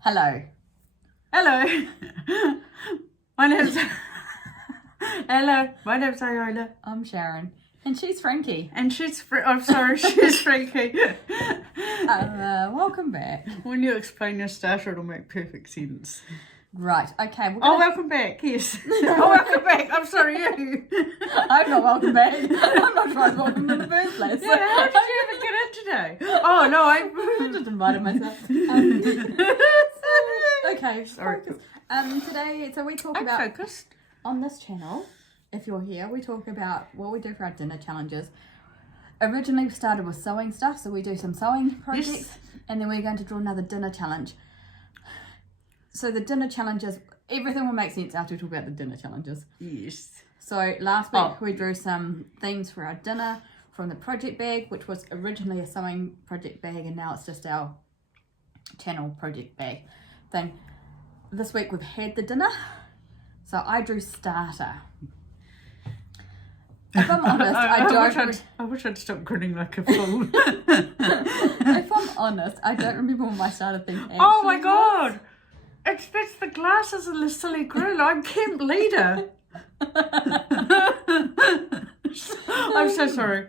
Hello. Hello. My name's Hello. My name's Iola. I'm Sharon. And she's Frankie. And she's I'm sorry, she's Frankie. Welcome back. When you explain your starter, it'll make perfect sense. Right, okay. Welcome back, yes. Welcome back. I'm sorry, you. I'm not welcome back. I'm not sure I was welcome in the first place. Yeah, how did you even get in today? Oh, no, I just invited myself. Okay, sorry. Focus. Today, so we talk I'm about... focused. On this channel, if you're here, we talk about what we do for our dinner challenges. Originally, we started with sewing stuff, so we do some sewing projects, Yes. and then we're going to draw another dinner challenge. So the dinner challenges, everything will make sense after we talk about the dinner challenges. Yes. So last week we drew some themes for our dinner from the project bag, which was originally a sewing project bag, and now it's just our channel project bag thing. This week we've had the dinner, so I drew starter. If I'm honest, I wish I'd stop grinning like a fool. If I'm honest, I don't remember what my starter thing actually Oh my was. god! It's the glasses and the silly grill. I'm camp leader. I'm so sorry.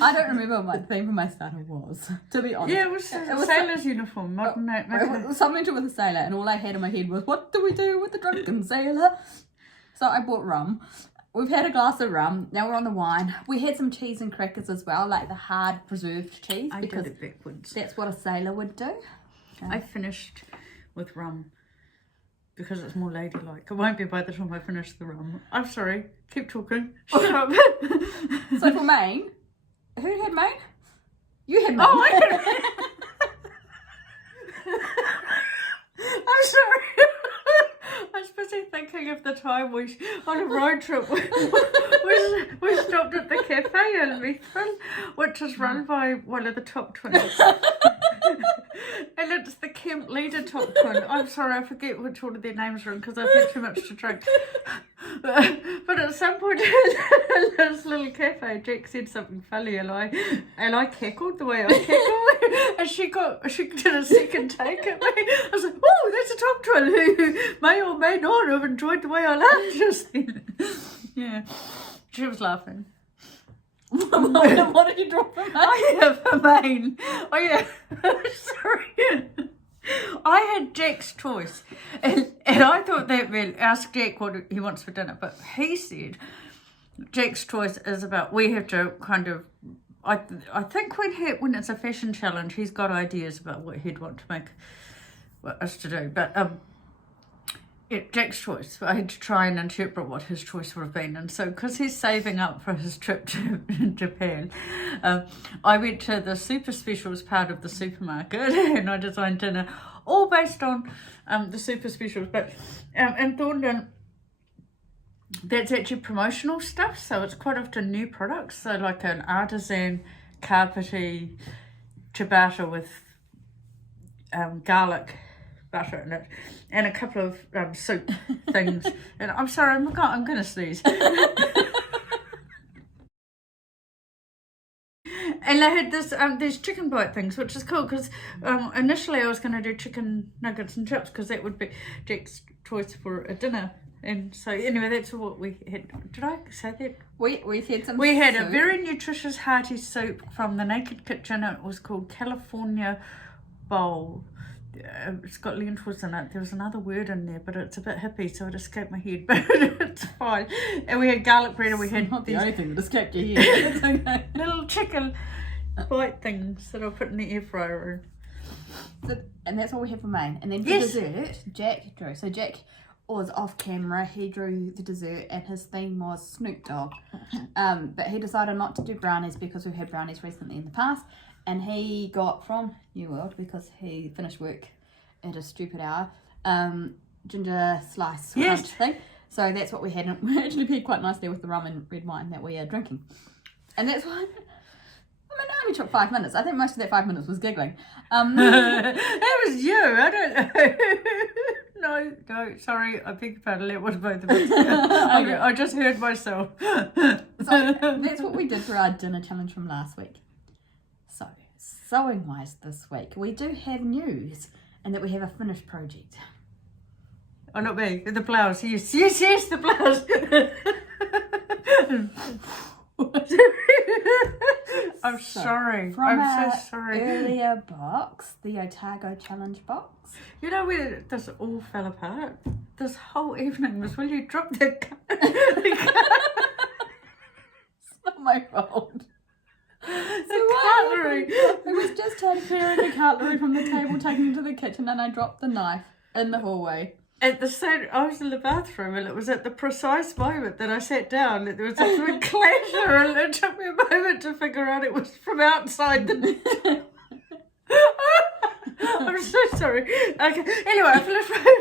I don't remember what my theme for my starter was, to be honest. Yeah, it was sailor's uniform. It was something to do with a sailor, and all I had in my head was, what do we do with the drunken sailor? So I bought rum. We've had a glass of rum. Now we're on the wine. We had some cheese and crackers as well, like the hard preserved cheese. I because did it backwards. that's what a sailor would do. I finished with rum because it's more ladylike. It won't be by the time I finish the rum. I'm sorry. Keep talking. Shut up. So for Maine, who had Maine? You had Maine. Oh, I did. I'm sorry. I was busy thinking of the time on a road trip we stopped at the cafe in Methven, which is run by one of the top twins. And it's the camp leader top twin. I'm sorry, I forget which one of their names are in because I've had too much to drink. But at some point in this little cafe, Jack said something funny, and I cackled the way I cackled, and she did a second take at me. I was like, "Oh, that's a top twin who may or may not have enjoyed the way I laughed just then." Yeah, she was laughing. What did you draw for Maine? Oh yeah, for Maine. Oh yeah, sorry. I had Jack's choice, and I thought that meant ask Jack what he wants for dinner, but he said Jack's choice is about we have to kind of. I think when it's a fashion challenge, he's got ideas about what he'd want to make us to do, but Jack's choice. I had to try and interpret what his choice would have been, and so because he's saving up for his trip to Japan, I went to the super specials part of the supermarket and I designed dinner all based on the super specials, but in Thorndon that's actually promotional stuff, so it's quite often new products, so like an artisan carpety ciabatta with garlic butter in it and a couple of soup things. And I'm sorry, I'm gonna sneeze. And I had these chicken bite things, which is cool because initially I was going to do chicken nuggets and chips because that would be Jack's choice for a dinner. And so anyway, that's what we had. Did I say that? We've had some We had soup. a very nutritious hearty soup from the Naked Kitchen. It was called California Bowl. It's got lentils in it. There was another word in there, but it's a bit hippie, so it escaped my head, but it's fine. And we had garlic bread, and we had Not the these only thing that escaped your head. It's okay. little chicken bite things that I'll put in the air fryer. So, and that's what we have for Maine. And then for Yes. dessert, Jack drew. So Jack was off camera. He drew the dessert, and his theme was Snoop Dogg. But he decided not to do brownies because we've had brownies recently in the past. And he got from New World, because he finished work at a stupid hour, ginger slice Yes. lunch thing. So that's what we had. And we actually paired quite nicely with the rum and red wine that we are drinking. And that's why... I mean, it only took 5 minutes. I think most of that 5 minutes was giggling. That was you. I don't know. No, sorry. I beg your pardon. That was both of us. I just heard myself. So that's what we did for our dinner challenge from last week. So, sewing wise this week, we do have news. and that we have a finished project. Oh, not me. The blouse. Yes, the blouse. I'm sorry. From I'm our so sorry. earlier box, the Otago Challenge box. You know where this all fell apart? This whole evening was when you dropped the It's not my fault. cutlery. I was just transferring the cutlery from the table, taking it to the kitchen, and I dropped the knife in the hallway. At the same, I was in the bathroom, and it was at the precise moment that I sat down that there was a big clatter, and it took me a moment to figure out it was from outside the. I'm so sorry. Okay. Anyway, I finished my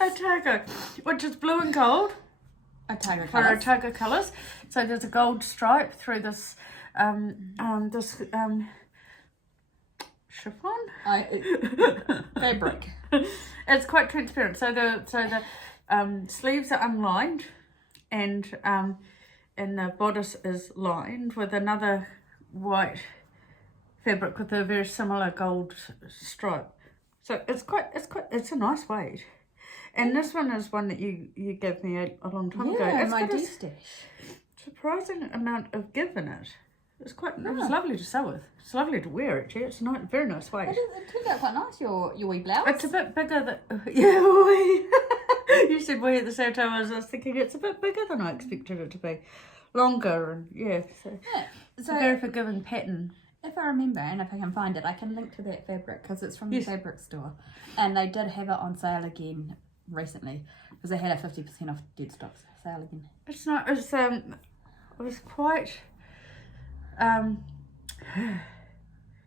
Otago, which is blue and gold. Otago For colours. Otago colours. So there's a gold stripe through this chiffon. Fabric. It's quite transparent. So the sleeves are unlined, and the bodice is lined with another white fabric with a very similar gold stripe. So it's a nice weight. And this one is one that you gave me a long time ago. Yeah, It's my got a D-stash. surprising amount of give in it. It was lovely to sew with. It's lovely to wear actually. It's a very nice weight. It turned out quite nice, your wee blouse. It's a bit bigger than wee. You said wee at the same time. I was thinking it's a bit bigger than I expected it to be. Longer and so it's a very forgiving pattern. If I remember, and if I can find it, I can link to that fabric because it's from the fabric store. And they did have it on sale again recently because they had a 50% off dead stocks sale again. It's not. It was quite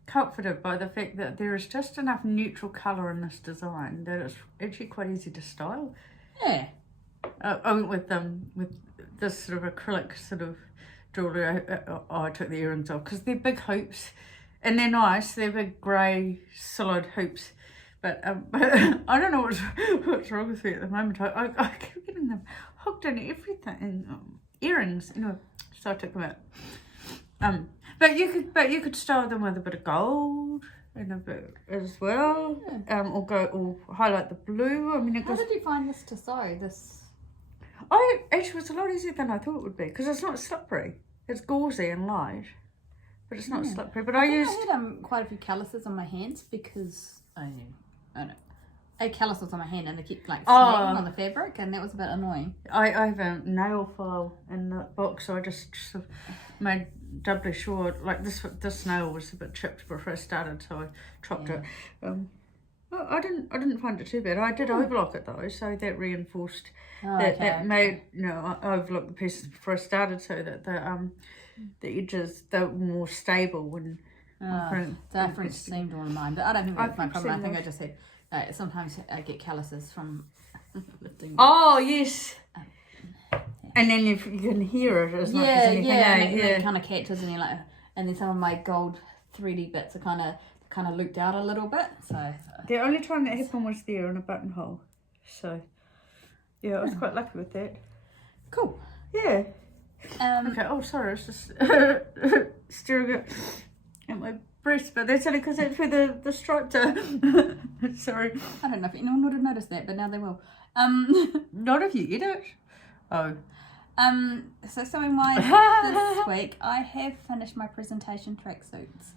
comforted by the fact that there is just enough neutral colour in this design that it's actually quite easy to style. Yeah. I went with this sort of acrylic sort of jewellery. I took the earrings off because they're big hoops and they're nice. They're big grey solid hoops. But I don't know what's wrong with me at the moment. I keep getting them hooked in everything. Earrings, anyway. So I took them out. But you could style them with a bit of gold and a bit as well. Or highlight the blue. I mean, How did you find this to sew? Actually, it's a lot easier than I thought it would be because it's not slippery. It's gauzy and light, but it's not slippery. But I had quite a few calluses on my hands because I had calluses on my hand and they kept like snagging on the fabric, and that was a bit annoying. I have a nail file in the box, so I just sort of made doubly sure. Like this nail was a bit chipped before I started, so I chopped it. Well, I didn't find it too bad. I did overlock it though, so that reinforced that made I overlocked the pieces before I started, so that the edges they were more stable when. Different seemed on mine, but I don't think that's my problem. I think I just said sometimes I get calluses from lifting. Oh yes. And then you can hear it as much as anything. And it kind of catches, and you're like, and then some of my gold 3D bits are kind of looped out a little bit. So the only time that happened was there in a buttonhole. So yeah, I was quite lucky with that. Cool. Yeah. Okay. Oh, sorry. It's just staring at my breast, but that's only because that's where the stripes are. Sorry. I don't know if anyone would have noticed that, but now they will. Not if you eat it. Oh. So sewing wise this week, I have finished my presentation tracksuits.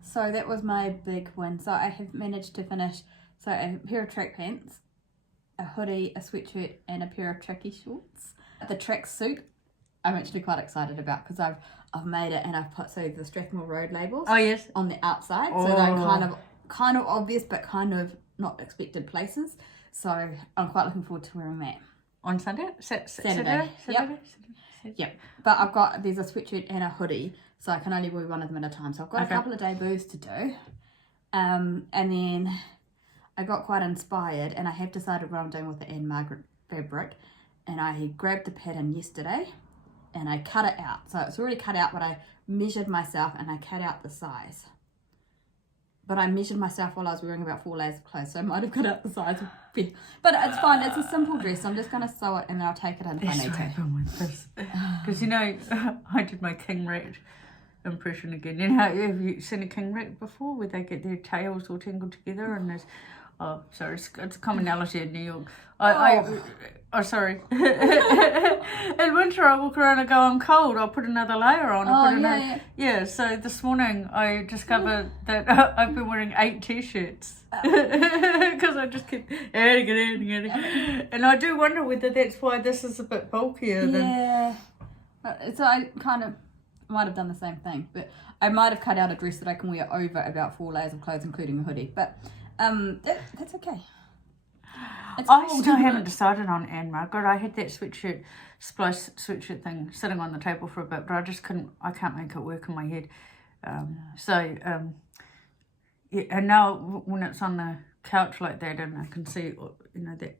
So that was my big win. So I have managed to finish a pair of track pants, a hoodie, a sweatshirt, and a pair of tracky shorts. The tracksuit I'm actually quite excited about because I've made it and I've put the Strathmore Road labels. Oh yes. On the outside, so they're kind of obvious but kind of not expected places. So I'm quite looking forward to wearing that. On Sunday? Saturday. Yep. But there's a sweatshirt and a hoodie, so I can only wear one of them at a time. So I've got a couple of debuts to do. And then I got quite inspired and I have decided what I'm doing with the Anne Margaret fabric. And I grabbed the pattern yesterday and I cut it out. So it's already cut out, but I measured myself and I cut out the size. But I measured myself while I was wearing about 4 layers of clothes, so I might have cut out the size. But it's fine. It's a simple dress. So I'm just going to sew it and then I'll take it in if I need to. Because I did my king rat impression again. You know, have you seen a king rat before where they get their tails all tangled together and there's, oh, sorry, it's a commonality in New York. Sorry. In winter, I walk around and go, I'm cold. I'll put another layer on. Yeah. So this morning, I discovered that I've been wearing 8 t-shirts because I just keep adding it. And I do wonder whether that's why this is a bit bulkier than. So I kind of might have done the same thing, but I might have cut out a dress that I can wear over about 4 layers of clothes, including a hoodie. But that's okay. I still haven't decided on Anne Margaret. I had that sweatshirt, splice sweatshirt thing sitting on the table for a bit, but I can't make it work in my head. Yeah, and now when it's on the couch like that and I can see, you know, that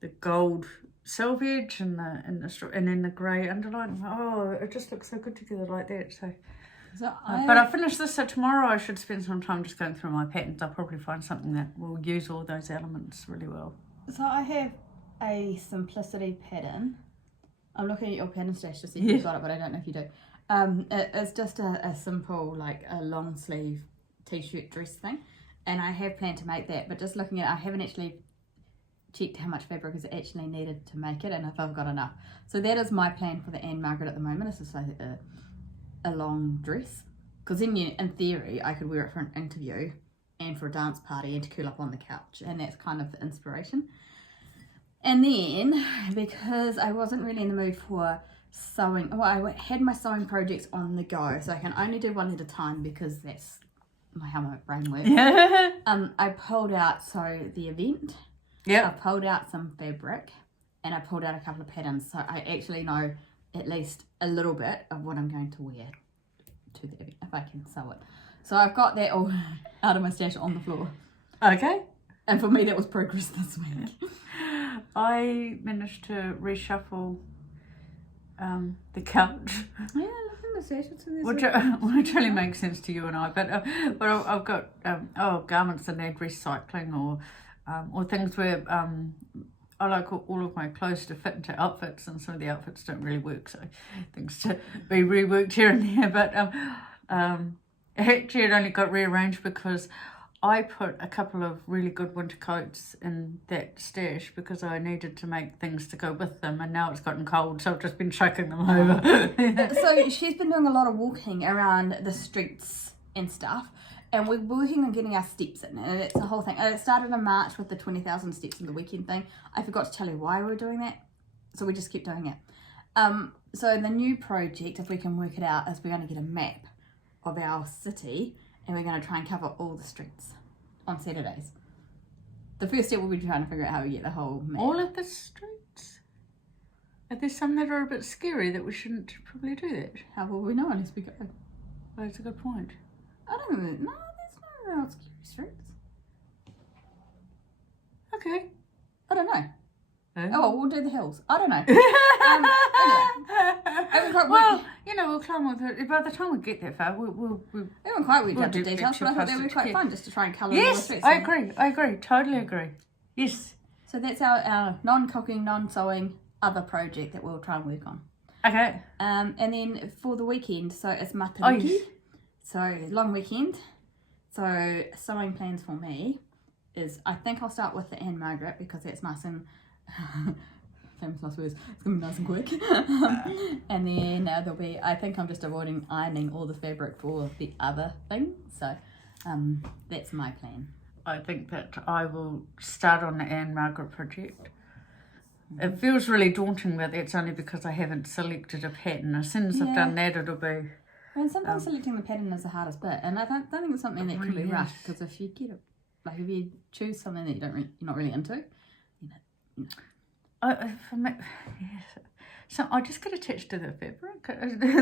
the gold selvage and then the grey underline, oh, it just looks so good together like that. But I finished this, so tomorrow I should spend some time just going through my patterns. I'll probably find something that will use all those elements really well. So I have a simplicity pattern. I'm looking at your pattern stash to see if you've got it, but I don't know if you do. It's just a simple, like a long sleeve t-shirt dress thing, and I have planned to make that, but just looking at it, I haven't actually checked how much fabric is actually needed to make it and if I've got enough. So that is my plan for the Anne Margaret at the moment. It's just like a long dress, because in theory I could wear it for an interview and for a dance party and to curl up on the couch, and that's kind of the inspiration. And then because I wasn't really in the mood for sewing, well, I had my sewing projects on the go, so I can only do one at a time because that's how my brain works. I pulled out the event. I pulled out some fabric and I pulled out a couple of patterns, so I actually know at least a little bit of what I'm going to wear to the event, if I can sew it. So I've got that all out of my stash on the floor. Okay. And for me that was progress this week. I managed to reshuffle the couch. Yeah, look in the stash. It's in Which only makes sense to you and I, but I've got garments that need recycling or things where I like all of my clothes to fit into outfits, and some of the outfits don't really work, so things to be reworked here and there. But actually it only got rearranged because I put a couple of really good winter coats in that stash because I needed to make things to go with them, and now it's gotten cold, so I've just been chucking them over. So she's been doing a lot of walking around the streets and stuff, and we're working on getting our steps in, and it's the whole thing. And it started in March with the 20,000 steps in the weekend thing. I forgot to tell you why we're doing that, so we just keep doing it. So the new project, if we can work it out, is we're going to get a map of our city, and we're going to try and cover all the streets on Saturdays. The first step will be trying to figure out how we get the whole map. All of the streets? Are there some that are a bit scary that we shouldn't probably do that? How will we know unless we go? Oh, that's a good point. I don't know. No, there's no real scary streets. Okay. I don't know. Oh, we'll do the hills. I don't know. Anyway. Well, you know, we'll climb with it. By the time we get that far, we'll we haven't quite worked out the details, but I thought they were quite fun just to try and colour all the streets. Yes, I agree. Totally agree. Yes. So that's our non-cooking, non-sewing other project that we'll try and work on. Okay. And then for the weekend, so it's Matariki. Oh, yes. So long weekend. So sewing plans for me is, I think I'll start with the Anne Margaret because that's nice and famous last words, it's gonna be nice and quick. And then there'll be, I think I'm just avoiding ironing all the fabric for the other thing, so that's my plan. I think that I will start on the Anne Margaret project. It feels really daunting, but that's only because I haven't selected a pattern. As soon as I've done that, it'll be... And sometimes selecting the pattern is the hardest bit, and I don't think it's something that can be rushed, because if you get it, like if you choose something that you're not really into, for me, yes. So I just get attached to the fabric.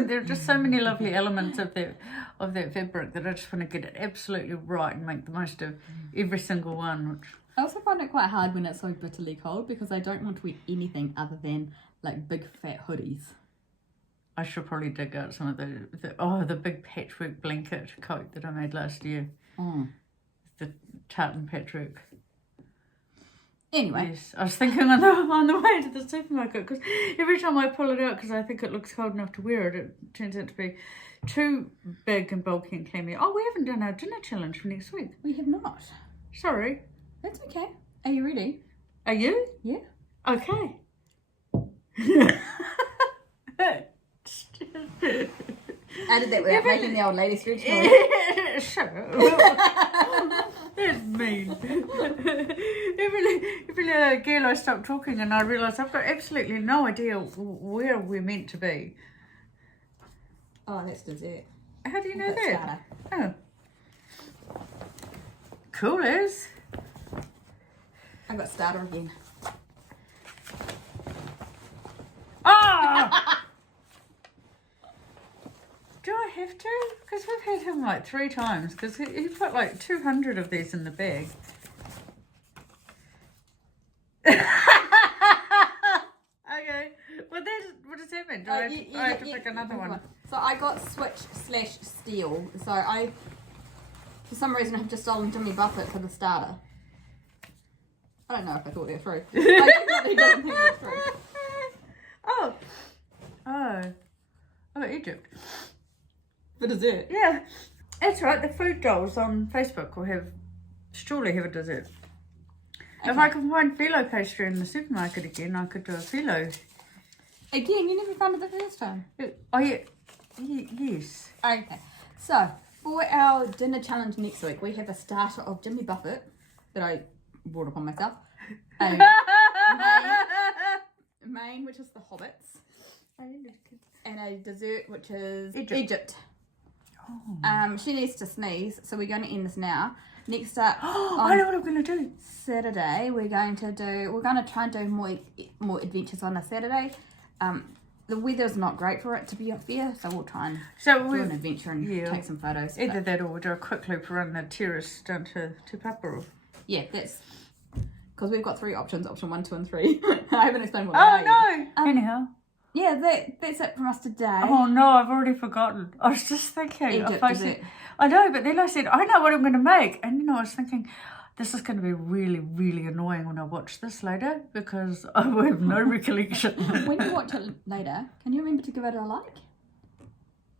There are just so many lovely elements of that fabric that I just want to get it absolutely right and make the most of every single one. I also find it quite hard when it's so bitterly cold because I don't want to wear anything other than like big fat hoodies. I should probably dig out some of the big patchwork blanket coat that I made last year. The tartan patchwork. Anyway. Yes, I was thinking on the way to the supermarket, because every time I pull it out because I think it looks cold enough to wear it, it turns out to be too big and bulky and clammy. Oh, we haven't done our dinner challenge for next week. We have not. Sorry. That's okay. Are you ready? Are you? Yeah. Okay. Added that without making the old lady stretch noise. Shut up. That's mean. Every little girl I stop talking and I realise I've got absolutely no idea where we're meant to be. Oh, that's dessert. How do you know That's that? starter. Oh. Cool as. I got starter again. Oh! Do I have to? Because we've had him like 3 times. Because he put like 200 of these in the bag. Okay. Well, what does that mean? Do I have to pick another one? So I got switch/steal. So for some reason, I've just stolen Jimmy Buffett for the starter. I don't know if I thought that through. I definitely didn't think that through. Oh, Egypt. For dessert. Yeah, that's right. The food dolls on Facebook will surely have a dessert. Okay. If I can find phyllo pastry in the supermarket again, I could do a phyllo. Again, you never found it the first time. Oh yeah, yes. Okay, so for our dinner challenge next week, we have a starter of Jimmy Buffett that I brought upon myself. Main, which is the Hobbits, and a dessert, which is Egypt. Oh. She needs to sneeze, so we're going to end this now. Next up, I know what I'm going to do. Saturday, we're going to try and do more adventures on a Saturday. The weather's not great for it, to be fair, so we'll try and do an adventure and take some photos. Either that or we'll do a quick loop around the terrace down to Paparo. Yeah, that's because we've got 3 options: option 1, 2, and 3. I haven't explained what. Oh no! Anyhow. Yeah, that's it from us today. Oh no, I've already forgotten. I was just thinking. Egypt, I know, but then I said, I know what I'm going to make. And then I was thinking, this is going to be really, really annoying when I watch this later because I will have no recollection. When you watch it later, can you remember to give it a like?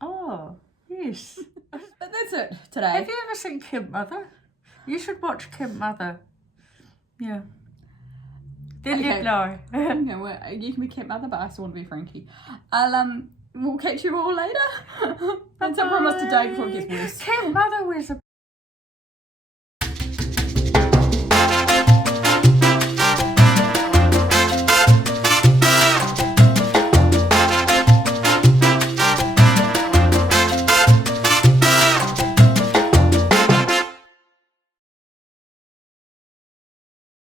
Oh, yes. But that's it today. Have you ever seen Camp Mother? You should watch Camp Mother. Yeah. Then you'd know. Okay, well, you can be Camp Mother, but I still want to be Frankie. We'll catch you all later. That's it from us today before it gets worse. Camp Mother wears a